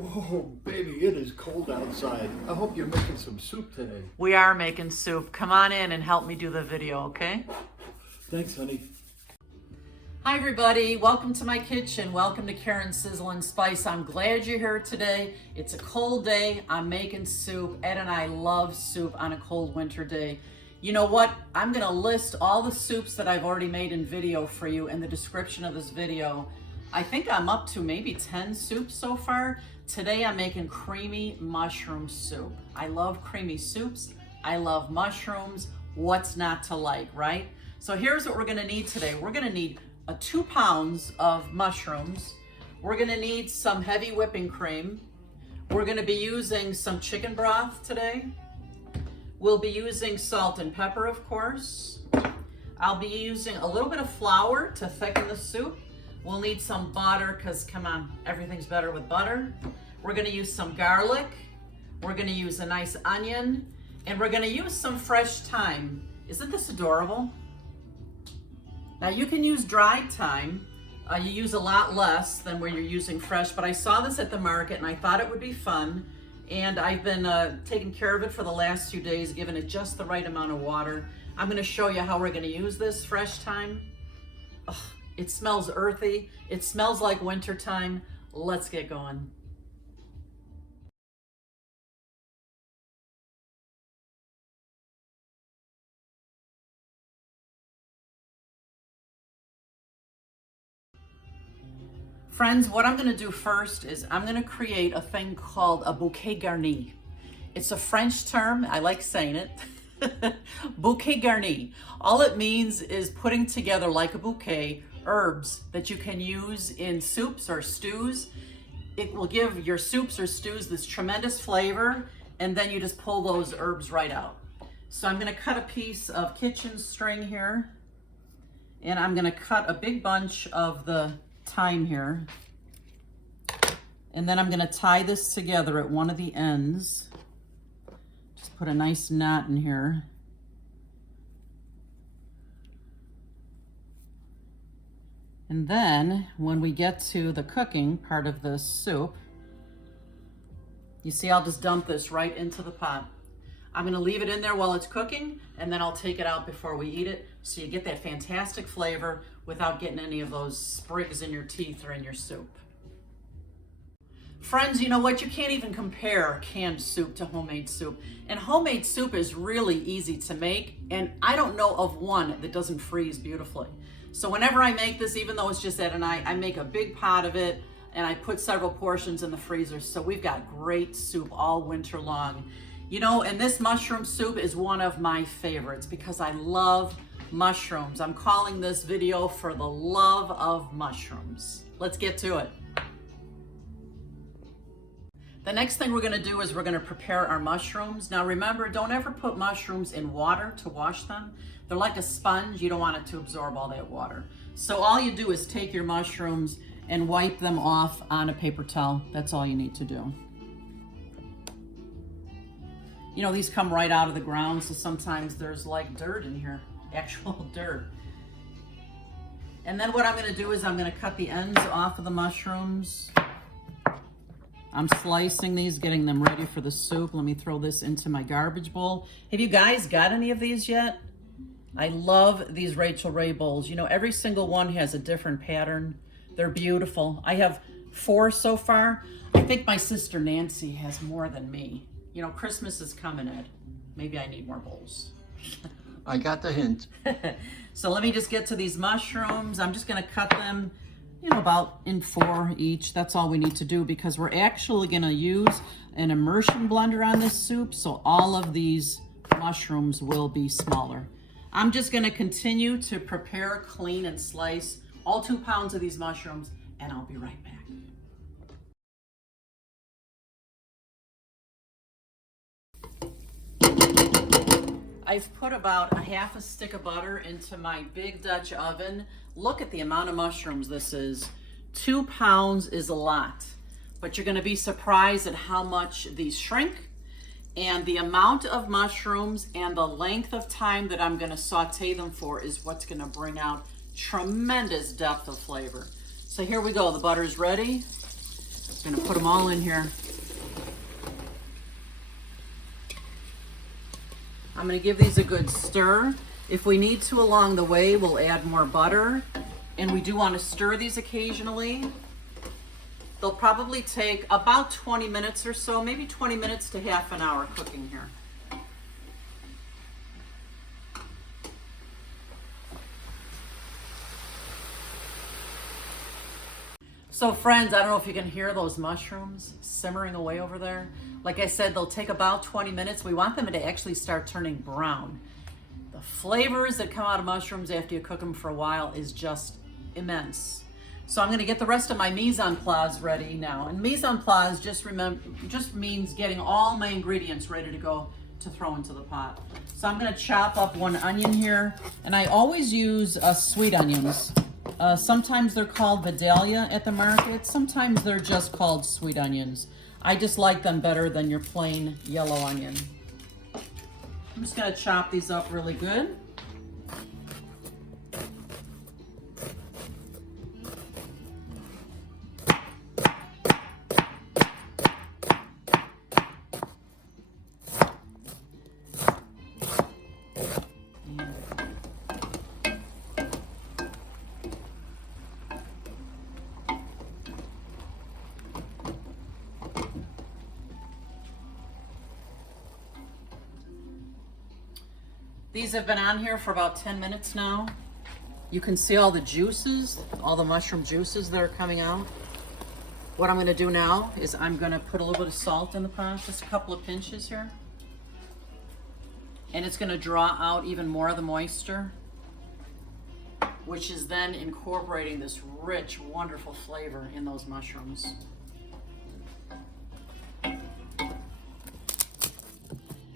Whoa, baby, it is cold outside. I hope you're making some soup today. We are making soup. Come on in and help me do the video, okay? Thanks, honey. Hi everybody, welcome to my kitchen. Welcome to Karen's Sizzle and Spice. I'm glad you're here today. It's a cold day. I'm making soup. Ed and I love soup on a cold winter day. You know what? I'm gonna list all the soups that I've already made in video for you in the description of this video. I think I'm up to maybe 10 soups so far. Today I'm making creamy mushroom soup. I love creamy soups. I love mushrooms. What's not to like, right? So here's what we're gonna need today. We're gonna need 2 pounds of mushrooms. We're gonna need some heavy whipping cream. We're gonna be using some chicken broth today. We'll be using salt and pepper, of course. I'll be using a little bit of flour to thicken the soup. We'll need some butter, because come on, everything's better with butter. We're gonna use some garlic. We're gonna use a nice onion, and we're gonna use some fresh thyme. Isn't this adorable? Now you can use dried thyme. You use a lot less than where you're using fresh, but I saw this at the market and I thought it would be fun. And I've been taking care of it for the last few days, giving it just the right amount of water. I'm gonna show you how we're gonna use this fresh thyme. Ugh, it smells earthy. It smells like winter time. Let's get going. Friends, what I'm gonna do first is I'm gonna create a thing called a bouquet garni. It's a French term, I like saying it. Bouquet garni. All it means is putting together like a bouquet herbs that you can use in soups or stews. It will give your soups or stews this tremendous flavor, and then you just pull those herbs right out. So I'm gonna cut a piece of kitchen string here, and I'm gonna cut a big bunch of the thyme here, and then I'm going to tie this together at one of the ends. Just put a nice knot in here. And then when we get to the cooking part of the soup, you see I'll just dump this right into the pot. I'm going to leave it in there while it's cooking, and then I'll take it out before we eat it, so you get that fantastic flavor without getting any of those sprigs in your teeth or in your soup. Friends, you know what? You can't even compare canned soup to homemade soup. And homemade soup is really easy to make, and I don't know of one that doesn't freeze beautifully. So whenever I make this, even though it's just Ed and I make a big pot of it, and I put several portions in the freezer, so we've got great soup all winter long. You know, and this mushroom soup is one of my favorites because I love mushrooms. I'm calling this video for the love of mushrooms. Let's get to it. The next thing we're gonna do is we're gonna prepare our mushrooms. Now remember, don't ever put mushrooms in water to wash them. They're like a sponge. You don't want it to absorb all that water. So all you do is take your mushrooms and wipe them off on a paper towel. That's all you need to do. You know, these come right out of the ground, so sometimes there's like dirt in here, actual dirt. And then what I'm gonna do is I'm gonna cut the ends off of the mushrooms. I'm slicing these, getting them ready for the soup. Let me throw this into my garbage bowl. Have you guys got any of these yet? I love these Rachel Ray bowls. You know, every single one has a different pattern. They're beautiful. I have 4 so far. I think my sister Nancy has more than me. You know, Christmas is coming, Ed. Maybe I need more bowls. I got the hint. So let me just get to these mushrooms. I'm just gonna cut them, you know, about in 4 each. That's all we need to do because we're actually gonna use an immersion blender on this soup, so all of these mushrooms will be smaller. I'm just gonna continue to prepare, clean, and slice all 2 pounds of these mushrooms, and I'll be right back. I've put about a half a stick of butter into my big Dutch oven. Look at the amount of mushrooms this is. 2 pounds is a lot, but you're gonna be surprised at how much these shrink, and the amount of mushrooms and the length of time that I'm gonna saute them for is what's gonna bring out tremendous depth of flavor. So here we go, the butter's ready. Just gonna put them all in here. I'm gonna give these a good stir. If we need to along the way, we'll add more butter. And we do want to stir these occasionally. They'll probably take about 20 minutes or so, maybe 20 minutes to half an hour cooking here. So friends, I don't know if you can hear those mushrooms simmering away over there. Like I said, they'll take about 20 minutes. We want them to actually start turning brown. The flavors that come out of mushrooms after you cook them for a while is just immense. So I'm going to get the rest of my mise en place ready now. And mise en place just means getting all my ingredients ready to go to throw into the pot. So I'm going to chop up one onion here, and I always use sweet onions. Sometimes they're called Vidalia at the market. Sometimes they're just called sweet onions. I just like them better than your plain yellow onion. I'm just going to chop these up really good. These have been on here for about 10 minutes now. You can see all the juices, all the mushroom juices that are coming out. What I'm gonna do now is I'm gonna put a little bit of salt in the pot, just a couple of pinches here. And it's gonna draw out even more of the moisture, which is then incorporating this rich, wonderful flavor in those mushrooms.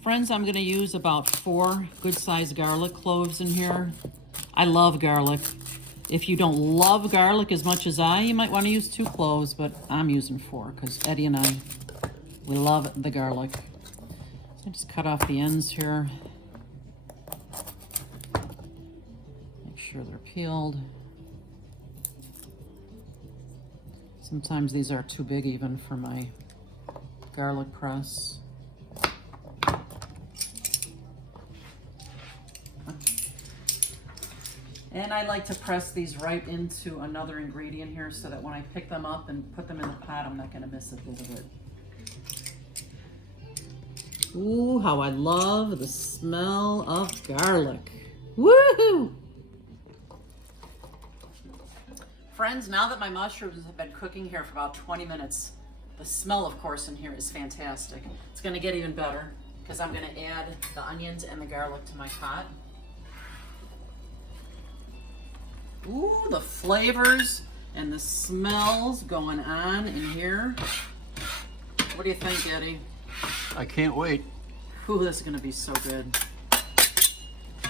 Friends, I'm gonna use about 4 good-sized garlic cloves in here. I love garlic. If you don't love garlic as much as you might wanna use 2 cloves, but I'm using 4 because Eddie and I, we love the garlic. So I just cut off the ends here. Make sure they're peeled. Sometimes these are too big even for my garlic press. And I like to press these right into another ingredient here so that when I pick them up and put them in the pot, I'm not gonna miss a bit of it. Ooh, how I love the smell of garlic. Woohoo! Friends, now that my mushrooms have been cooking here for about 20 minutes, the smell, of course, in here is fantastic. It's gonna get even better because I'm gonna add the onions and the garlic to my pot. Ooh, the flavors and the smells going on in here. What do you think, Eddie? I can't wait. Ooh, this is gonna be so good.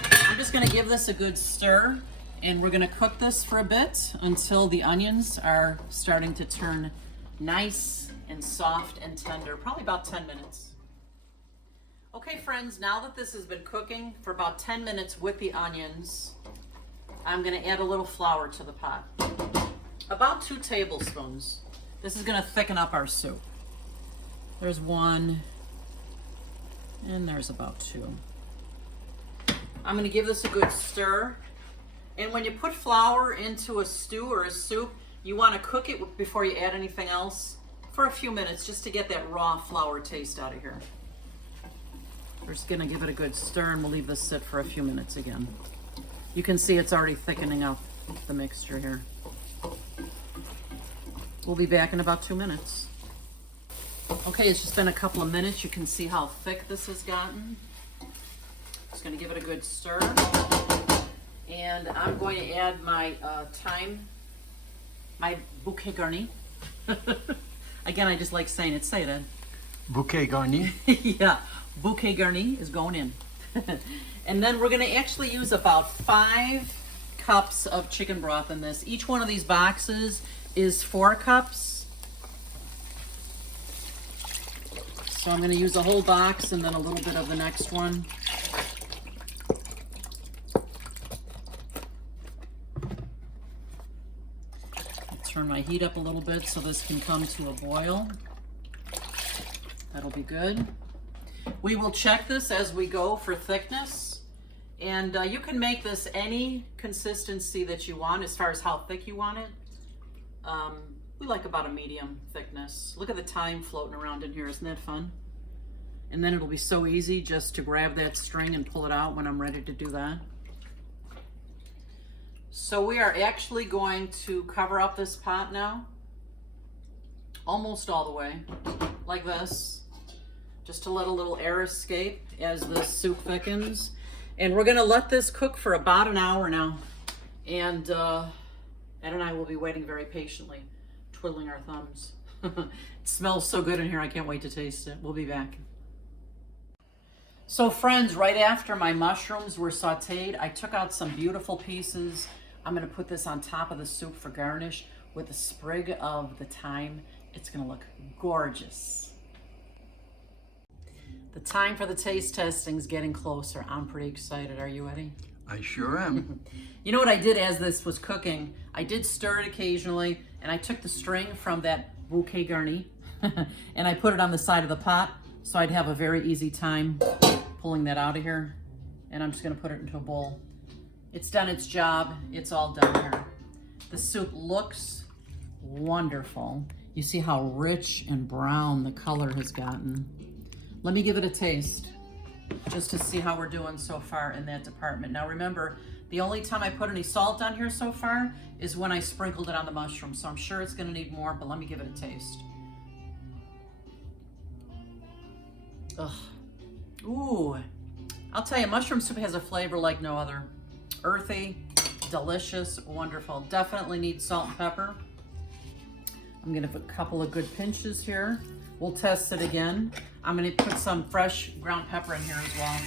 I'm just gonna give this a good stir, and we're gonna cook this for a bit until the onions are starting to turn nice and soft and tender, probably about 10 minutes. Okay, friends, now that this has been cooking for about 10 minutes with the onions, I'm gonna add a little flour to the pot. About 2 tablespoons. This is gonna thicken up our soup. There's 1, and there's about 2. I'm gonna give this a good stir. And when you put flour into a stew or a soup, you wanna cook it before you add anything else for a few minutes just to get that raw flour taste out of here. We're just gonna give it a good stir and we'll leave this sit for a few minutes again. You can see it's already thickening up the mixture here. We'll be back in about 2 minutes. Okay, it's just been a couple of minutes. You can see how thick this has gotten. Just gonna give it a good stir. And I'm going to add my thyme, my bouquet garni. Again, I just like saying it. Say it, Ed. Bouquet garni. Yeah, bouquet garni is going in. And then we're gonna actually use about 5 cups of chicken broth in this. Each one of these boxes is 4 cups. So I'm gonna use a whole box and then a little bit of the next one. turn my heat up a little bit so this can come to a boil. That'll be good. We will check this as we go for thickness. And you can make this any consistency that you want as far as how thick you want it. We like about a medium thickness. Look at the thyme floating around in here. Isn't that fun? And then it'll be so easy just to grab that string and pull it out when I'm ready to do that. So we are actually going to cover up this pot now. Almost all the way, like this. Just to let a little air escape as the soup thickens. And we're gonna let this cook for about an hour now. And Ed and I will be waiting very patiently, twiddling our thumbs. It smells so good in here, I can't wait to taste it. We'll be back. So friends, right after my mushrooms were sauteed, I took out some beautiful pieces. I'm gonna put this on top of the soup for garnish with a sprig of the thyme. It's gonna look gorgeous. The time for the taste testing is getting closer. I'm pretty excited. Are you, Eddie? I sure am. You know what I did as this was cooking? I did stir it occasionally, and I took the string from that bouquet garni, and I put it on the side of the pot, so I'd have a very easy time pulling that out of here. And I'm just gonna put it into a bowl. It's done its job. It's all done here. The soup looks wonderful. You see how rich and brown the color has gotten. Let me give it a taste just to see how we're doing so far in that department. Now remember, the only time I put any salt on here so far is when I sprinkled it on the mushroom. So I'm sure it's gonna need more, but let me give it a taste. Ugh. Ooh, I'll tell you, mushroom soup has a flavor like no other. Earthy, delicious, wonderful. Definitely need salt and pepper. I'm gonna put a couple of good pinches here. We'll test it again. I'm gonna put some fresh ground pepper in here as well.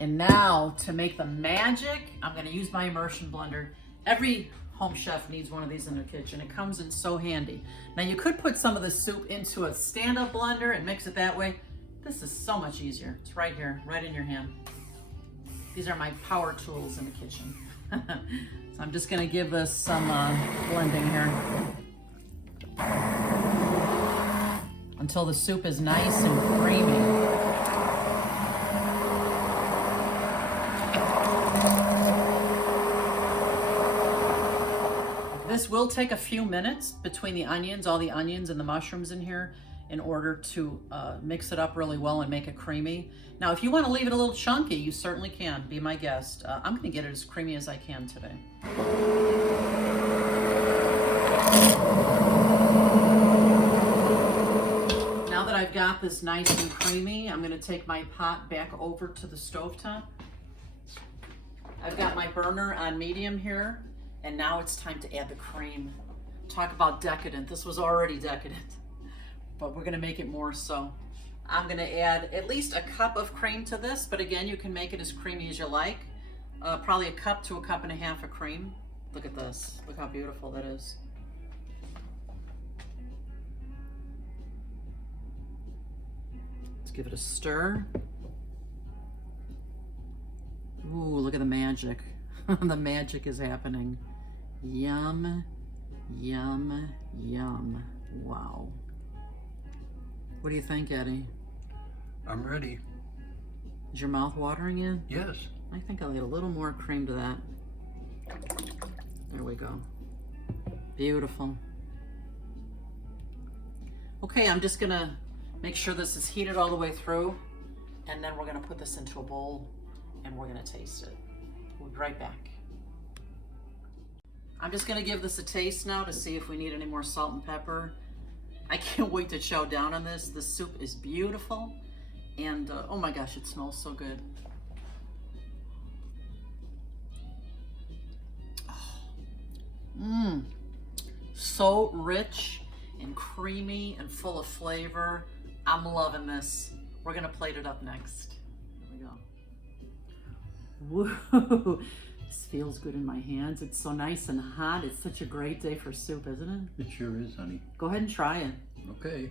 And now to make the magic, I'm gonna use my immersion blender. Every home chef needs one of these in their kitchen. It comes in so handy. Now you could put some of the soup into a stand-up blender and mix it that way. This is so much easier. It's right here, right in your hand. These are my power tools in the kitchen. So I'm just gonna give this some blending here until the soup is nice and creamy. This will take a few minutes between the onions, all the onions and the mushrooms in here, in order to mix it up really well and make it creamy. Now, if you want to leave it a little chunky, you certainly can. Be my guest. I'm going to get it as creamy as I can today. Now that I've got this nice and creamy, I'm going to take my pot back over to the stovetop. I've got my burner on medium here, and now it's time to add the cream. Talk about decadent. This was already decadent, but we're going to make it more so. I'm going to add at least a cup of cream to this, but again, you can make it as creamy as you like. Probably a cup to a cup and a half of cream. Look at this. Look how beautiful that is. Let's give it a stir. Ooh, look at the magic. The magic is happening. Yum, yum, yum. Wow. What do you think, Eddie? I'm ready. Is your mouth watering yet? Yes. I think I'll add a little more cream to that. There we go. Beautiful. Okay, I'm just gonna make sure this is heated all the way through, and then we're gonna put this into a bowl and we're gonna taste it. We'll be right back. I'm just gonna give this a taste now to see if we need any more salt and pepper. I can't wait to chow down on this. The soup is beautiful, and oh my gosh, it smells so good. So rich and creamy and full of flavor. I'm loving this. We're gonna plate it up next. Here we go. Woo! This feels good in my hands. It's so nice and hot. It's such a great day for soup, isn't it? It sure is, honey. Go ahead and try it. Okay.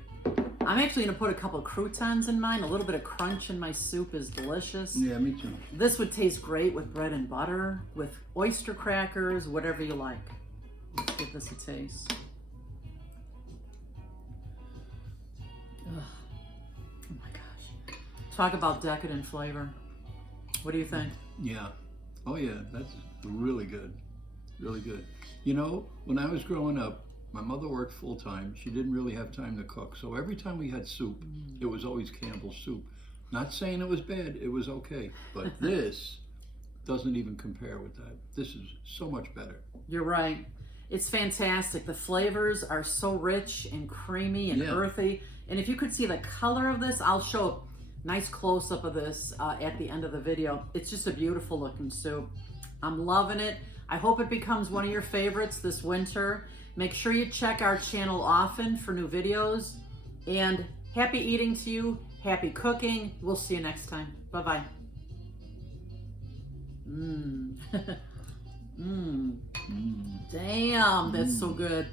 I'm actually gonna put a couple of croutons in mine. A little bit of crunch in my soup is delicious. Yeah, me too. This would taste great with bread and butter, with oyster crackers, whatever you like. Let's give this a taste. Ugh. Oh my gosh. Talk about decadent flavor. What do you think? Yeah. Oh yeah, that's really good. Really good. You know, when I was growing up, my mother worked full time. She didn't really have time to cook. So every time we had soup, it was always Campbell's soup. Not saying it was bad, it was okay. But this doesn't even compare with that. This is so much better. You're right. It's fantastic. The flavors are so rich and creamy and earthy. And if you could see the color of this, I'll show a nice close-up of this at the end of the video. It's just a beautiful looking soup. I'm loving it. I hope it becomes one of your favorites this winter. Make sure you check our channel often for new videos. And happy eating to you. Happy cooking. We'll see you next time. Bye-bye. Damn, that's so good.